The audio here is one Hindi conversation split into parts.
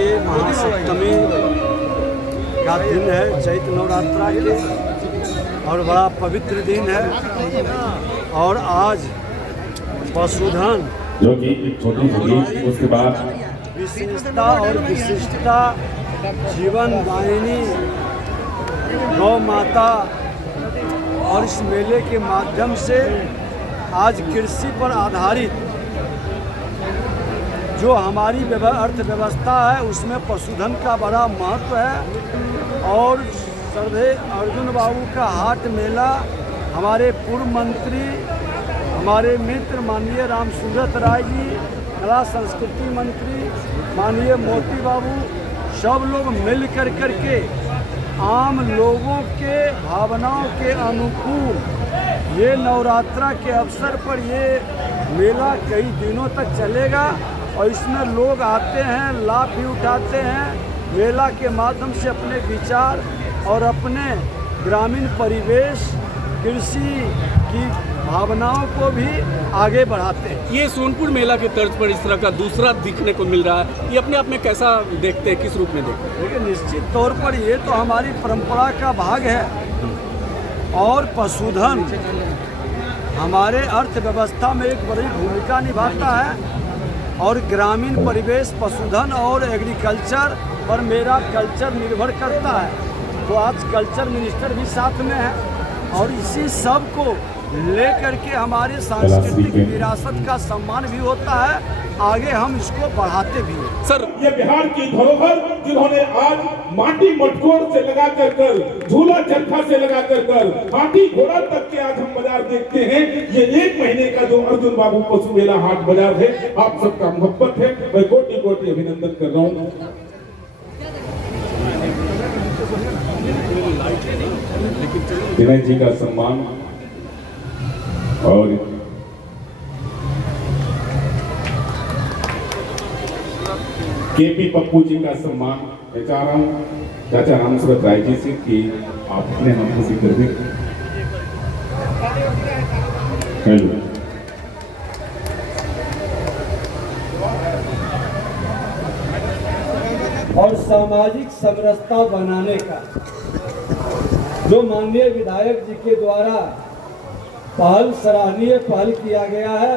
के महासप्तमी का दिन है, चैत्र नवरात्रा के, और बड़ा पवित्र दिन है। और आज पशुधन जो कि छोटी सी उसके बाद विशेषता और विशिष्टता जीवन दायिनी गौ माता, और इस मेले के माध्यम से आज कृषि पर आधारित जो हमारी अर्थव्यवस्था है उसमें पशुधन का बड़ा महत्व है। और सर्वे अर्जुन बाबू का हाट मेला हमारे पूर्व मंत्री, हमारे मित्र माननीय राम सूरत राय जी, कला संस्कृति मंत्री माननीय मोती बाबू, सब लोग मिल कर के आम लोगों के भावनाओं के अनुकूल ये नवरात्रा के अवसर पर ये मेला कई दिनों तक चलेगा। और इसमें लोग आते हैं, लाभ भी उठाते हैं, मेला के माध्यम से अपने विचार और अपने ग्रामीण परिवेश, कृषि की भावनाओं को भी आगे बढ़ाते हैं। ये सोनपुर मेला के तर्ज पर इस तरह का दूसरा दिखने को मिल रहा है, ये अपने आप में कैसा देखते हैं, किस रूप में देखते हैं? देखिए, निश्चित तौर पर ये तो हमारी परंपरा का भाग है। और पशुधन हमारे अर्थव्यवस्था में एक बड़ी भूमिका निभाता है। और ग्रामीण परिवेश, पशुधन और एग्रीकल्चर पर मेरा कल्चर निर्भर करता है। तो आज कल्चर मिनिस्टर भी साथ में है, और इसी सब को लेकर के हमारे सांस्कृतिक विरासत का सम्मान भी होता है, आगे हम इसको बढ़ाते भी हैं। सर, ये बिहार की धरोहर जिन्होंने आज माटी मटकोर से लगा कर झूला चरखा से लगा कर हाथी घोड़ा तक के आज हम बाजार देखते हैं। ये 1 महीने का जो अर्जुन बाबू पशु मेला हाट बाजार है, आप सबका मोहब्बत है, मैं कोटि कोटि अभिनंदन कर रहा हूँ। विनय जी का सम्मान और केपी पप्पू जी का सम्मान मैं चाह रहा हूँ चाचा राम सूरत राय जी से कि आप अपने नाम को जिक्र दें। हेलो, और सामाजिक समरसता बनाने का जो माननीय विधायक जी के द्वारा सराहनीय पहल किया गया है,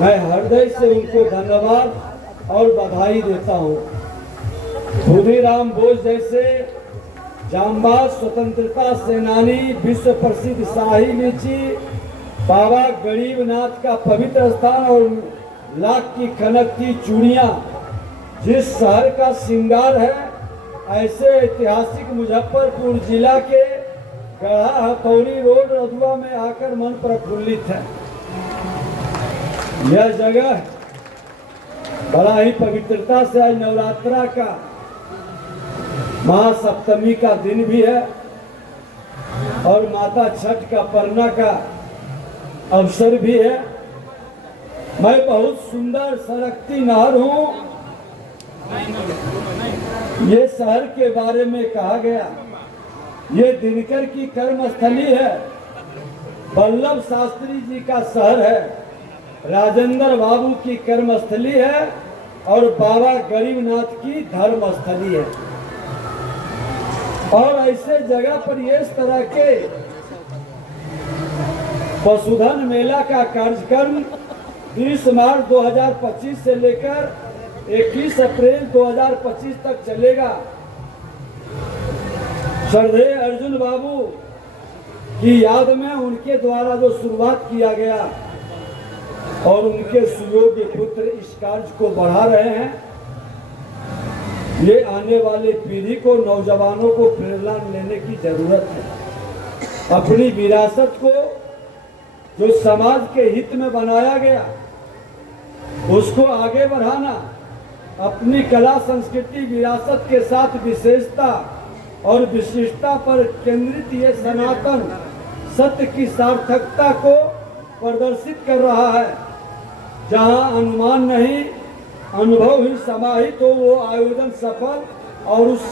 मैं हृदय से उनको धन्यवाद और बधाई देता हूँ। खुदीराम बोस जैसे जांबाज स्वतंत्रता सेनानी, विश्व प्रसिद्ध शाही लीची, बाबा गरीबनाथ का पवित्र स्थान और लाख की खनक की चूड़ियाँ जिस शहर का श्रृंगार है, ऐसे ऐतिहासिक मुजफ्फरपुर जिला के गढ़ा हथौड़ी रोड रधुआ में आकर मन प्रफुल्लित है। यह जगह बड़ा ही पवित्रता से आज नवरात्रा का महासप्तमी का दिन भी है और माता छठ का परना का अवसर भी है। मैं बहुत सुंदर सरकती नहर हूँ। ये शहर के बारे में कहा गया, ये दिनकर की कर्मस्थली है, वल्लभ शास्त्री जी का शहर है, राजेंद्र बाबू की कर्मस्थली है और बाबा गरीबनाथ की धर्मस्थली है। और ऐसे जगह पर ये इस तरह के पशुधन मेला का कार्यक्रम 30 मार्च 2025 से लेकर 21 अप्रैल 2025 तक चलेगा। श्रद्धेय अर्जुन बाबू की याद में उनके द्वारा जो शुरुआत किया गया और उनके सुयोग्य पुत्र इस कार्य को बढ़ा रहे हैं, ये आने वाले पीढ़ी को, नौजवानों को प्रेरणा लेने की जरूरत है। अपनी विरासत को जो समाज के हित में बनाया गया उसको आगे बढ़ाना, अपनी कला संस्कृति विरासत के साथ विशेषता और विशिष्टता पर केंद्रित ये सनातन सत्य की सार्थकता को प्रदर्शित कर रहा है। जहां अनुमान नहीं, अनुभव ही समाहित हो, वो आयोजन सफल और उस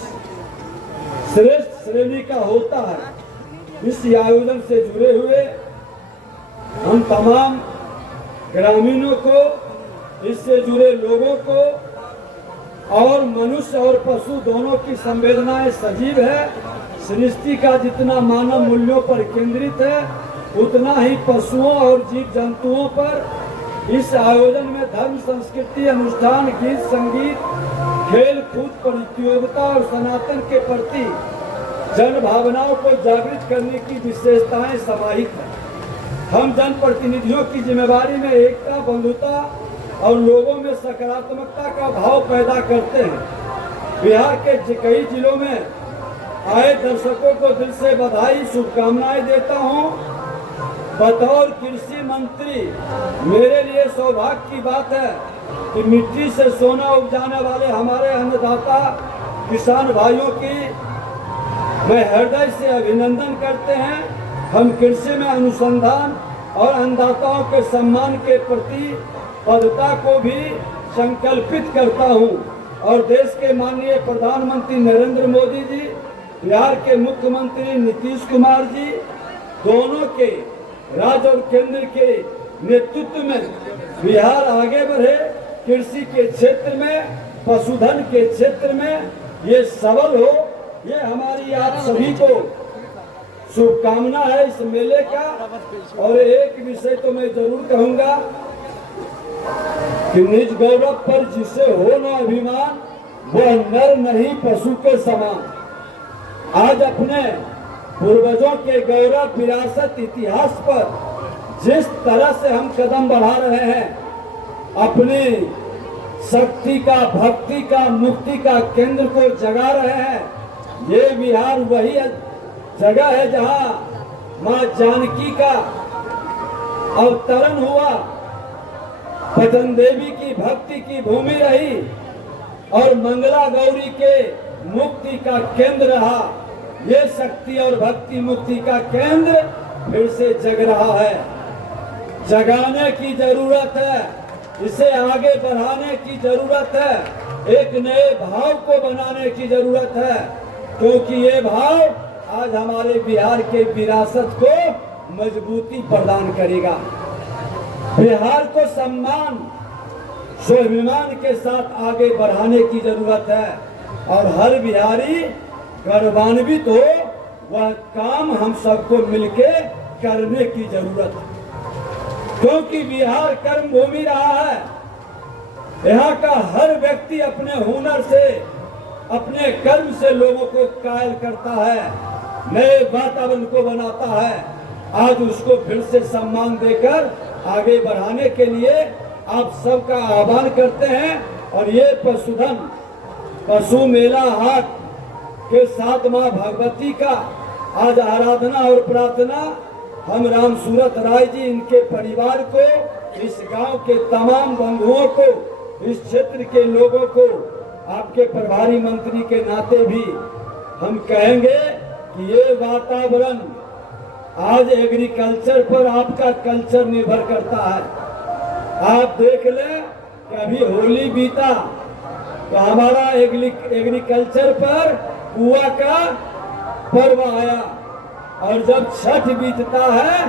श्रेष्ठ श्रेणी का होता है। इस आयोजन से जुड़े हुए हम तमाम ग्रामीणों को, इससे जुड़े लोगों को और मनुष्य और पशु दोनों की संवेदनाएं सजीव है। सृष्टि का जितना मानव मूल्यों पर केंद्रित है, उतना ही पशुओं और जीव जंतुओं पर। इस आयोजन में धर्म, संस्कृति, अनुष्ठान, गीत, संगीत, खेल कूद प्रतियोगिता और सनातन के प्रति जन भावनाओं को जागृत करने की विशेषताएं समाहित हैं। हम जनप्रतिनिधियों की जिम्मेवारी में एकता, बंधुता और लोगों में सकारात्मकता का भाव पैदा करते हैं। बिहार के कई जिलों में आए दर्शकों को दिल से बधाई, शुभकामनाएं देता हूं। बतौर कृषि मंत्री मेरे लिए सौभाग्य की बात है कि मिट्टी से सोना उपजाने वाले हमारे अन्नदाता किसान भाइयों की मैं हृदय से अभिनंदन करते हैं। हम कृषि में अनुसंधान और अन्नदाताओं के सम्मान के प्रति पदता को भी संकल्पित करता हूं और देश के माननीय प्रधानमंत्री नरेंद्र मोदी जी, बिहार के मुख्यमंत्री नीतीश कुमार जी, दोनों के राज्य और केंद्र के नेतृत्व में बिहार आगे बढ़े। कृषि के क्षेत्र में, पशुधन के क्षेत्र में ये सबल हो, ये हमारी आप सभी को शुभकामना है इस मेले का। और एक विषय तो मैं जरूर कहूंगा कि निज गौरव पर जिसे हो न अभिमान, वह नर नहीं पशु के समान। आज अपने पूर्वजों के गौरव, विरासत, इतिहास पर जिस तरह से हम कदम बढ़ा रहे हैं, अपनी शक्ति का, भक्ति का, मुक्ति का केंद्र को जगा रहे हैं। ये बिहार वही जगह है जहां मां जानकी का अवतरण हुआ, पतन देवी की भक्ति की भूमि रही और मंगला गौरी के मुक्ति का केंद्र रहा। ये शक्ति और भक्ति मुक्ति का केंद्र फिर से जग रहा है। जगाने की जरूरत है, इसे आगे बढ़ाने की जरूरत है, एक नए भाव को बनाने की जरूरत है, क्योंकि ये भाव आज हमारे बिहार के विरासत को मजबूती प्रदान करेगा। बिहार को सम्मान, स्वाभिमान के साथ आगे बढ़ाने की जरूरत है और हर बिहारी गौरवान्वित हो, वह काम हम सबको मिलके करने की जरूरत है। क्योंकि बिहार कर्म भूमि रहा है। यहाँ का हर व्यक्ति अपने हुनर से, अपने कर्म से लोगों को कायल करता है, नए वातावरण को बनाता है। आज उसको फिर से सम्मान देकर आगे बढ़ाने के लिए आप सबका आह्वान करते हैं। और ये पशुधन, पशु मेला हाट के साथ मां भगवती का आज आराधना और प्रार्थना हम राम सूरत राय जी, इनके परिवार को, इस गांव के तमाम बंधुओं को, इस क्षेत्र के लोगों को, आपके प्रभारी मंत्री के नाते भी हम कहेंगे कि ये वातावरण आज एग्रीकल्चर पर आपका कल्चर निर्भर करता है। आप देख लें कि अभी होली बीता तो हमारा एग्रीकल्चर पर पुआ का पर्व आया और जब छठ बीतता है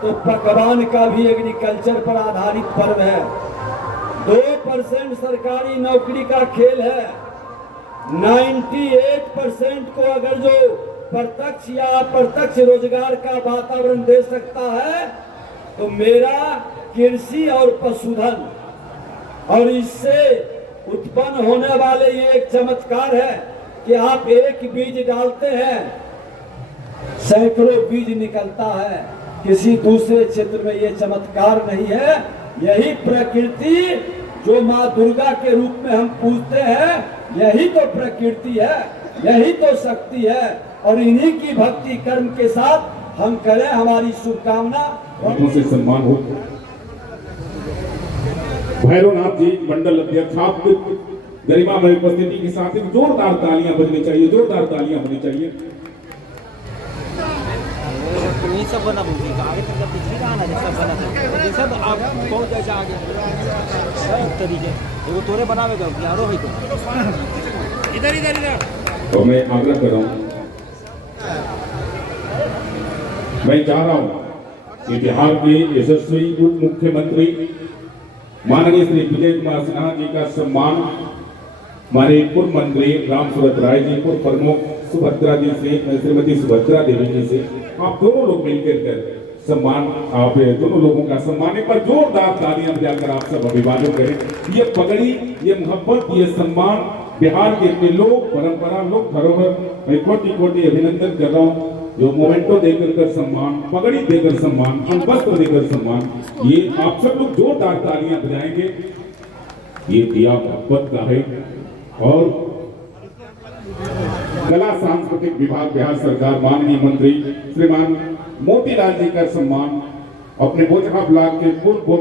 तो पकवान का भी एग्रीकल्चर पर आधारित पर्व है। 2% सरकारी नौकरी का खेल है। 98% को अगर जो प्रत्यक्ष या अप्रत्यक्ष रोजगार का वातावरण दे सकता है तो मेरा कृषि और पशुधन, और इससे उत्पन्न होने वाले ये एक चमत्कार है कि आप एक बीज डालते हैं, सैकड़ों बीज निकलता है। किसी दूसरे क्षेत्र में ये चमत्कार नहीं है। यही प्रकृति जो माँ दुर्गा के रूप में हम पूजते हैं, यही तो प्रकृति है, यही तो शक्ति है। और इन्हीं की भक्ति कर्म के साथ हम करें। हमारी शुभकामना। हाथों से सम्मान हो। भैरवनाथ जी मंडल अध्यक्ष, आप गरिमा में उपस्थिति के साथ एक जोरदार तालियां बजनी चाहिए, जोरदार तालियां होनी चाहिए। ये सब बना आगे तक पीछे का आना सब बना था, ये सब आप बहुत जैसा आगे सब तरीके वो तोरे बनावेगा यारो है तो इधर इधर इधर। तो मैं आग्रह कर रहा हूँ, मैं चाह रहा हूँ कि बिहार के यशस्वी उप मुख्यमंत्री माननीय श्री विजय कुमार सिन्हा जी का सम्मान हमारे पूर्व मंत्री राम सूरत राय जी, पूर्व प्रमुख सुभद्रा जी से, श्रीमती सुभद्रा देवी जी से आप दोनों लोग मिलकर कर सम्मान, आप दोनों लोगों का सम्मान एक बार जोरदार तालियां बजाकर आप सब अभिवादन करें। ये पगड़ी, ये मोहब्बत, ये सम्मान बिहार के इतने लोग, परंपरा, लोग, धरोहर, मैं कोटि कोटि अभिनंदन कर रहा हूँ। जो मोमेंटो देकर कर सम्मान, पगड़ी देकर सम्मान, वस्त्र देकर सम्मान, ये आप सब लोग जोरदार तालियां बजाएंगे। ये दिया मोहब्बत का है। और कला सांस्कृतिक विभाग बिहार सरकार, माननीय मंत्री श्रीमान मोतीलाल जी का सम्मान, अपने बोचहा ब्लॉक के पूर्व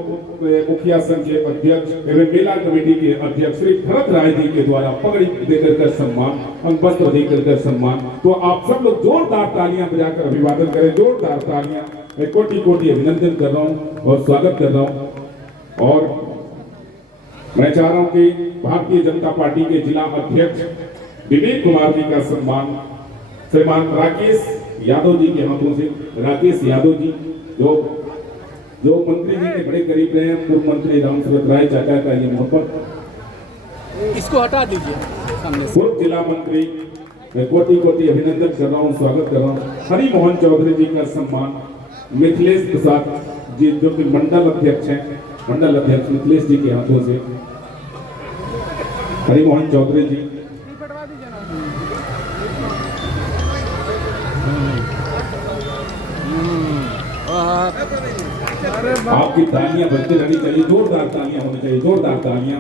मुखिया संघ के अध्यक्ष एवं मेला कमेटी के अध्यक्ष श्री भरत राय जी के द्वारा पगड़ी देकर कर सम्मान, अंगवस्त्र देकर कर सम्मान। तो आप सब लोग जोरदार तालियां बजाकर अभिवादन करें, जोरदार तालियां। मैं कोटि कोटि अभिनंदन कर रहा हूं और स्वागत कर रहा हूं। और मैं चाह रहा हूं कि भारतीय जनता पार्टी के जिला अध्यक्ष विवेक कुमार जी का सम्मान श्रीमान राकेश यादव जी के हाथों से, राकेश यादव जी जो मंत्री जी के बड़े करीब रहे हैं, पूर्व मंत्री राम सूरत राय चाचा का ये मोहब्बत, इसको हटा दीजिए सामने से। पूर्व जिला मंत्री, मैं कोटि कोटि अभिनंदन कर रहा हूँ, स्वागत कर रहा हूँ। हरि मोहन चौधरी जी का सम्मान मिथिलेश प्रसाद जी जो कि मंडल अध्यक्ष हैं, मंडल अध्यक्ष मिथिलेश जी के हाथों से हरि मोहन चौधरी जी। आपकी तालियां बजती रहनी चाहिए, जोरदार तालियां होनी चाहिए, जोरदार तालियां।